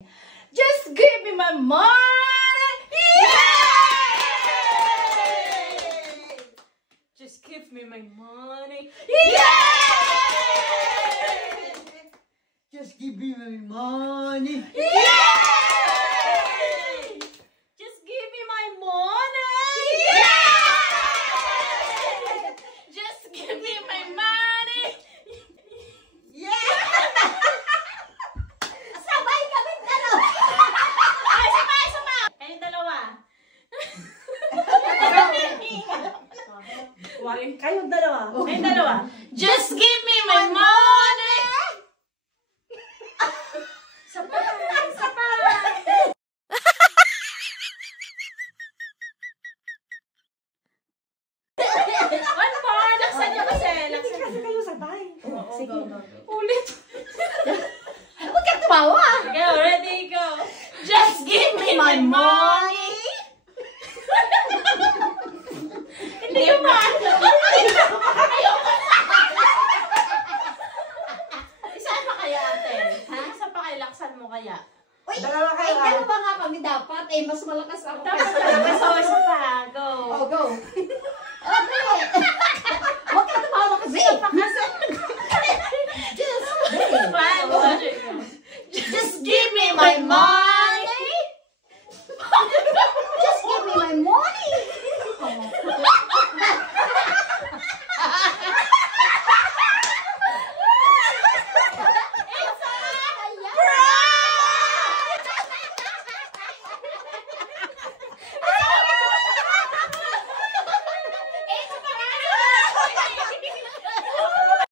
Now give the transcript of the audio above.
Just give me my money! Yay! Just give me my money! Yay! Just give me my money! Yay! Just give me my money! Yay! Just give me my money! Sabay kami dalawa! Ay, sama! Kayong dalawa. Kayong dalawa. Kayong dalawa. Just give me my money! Sabay! One more! Laksan nyo kasi. Laksan Kasi kayo sabay. Sige. Ulit. Huwag kang tumawa. Okay, ready, go. Just give me my money! Hindi ko pa. Isa pa kaya, ate? Isa pa kaya, laksan mo kaya? Uy, dalawa nga kami dapat. Eh, mas malakas ako. Tapos malakas ako, isa pa. Go. Oh, go. Okay. Huwag kang tumawa kasi. Isa pa kasi.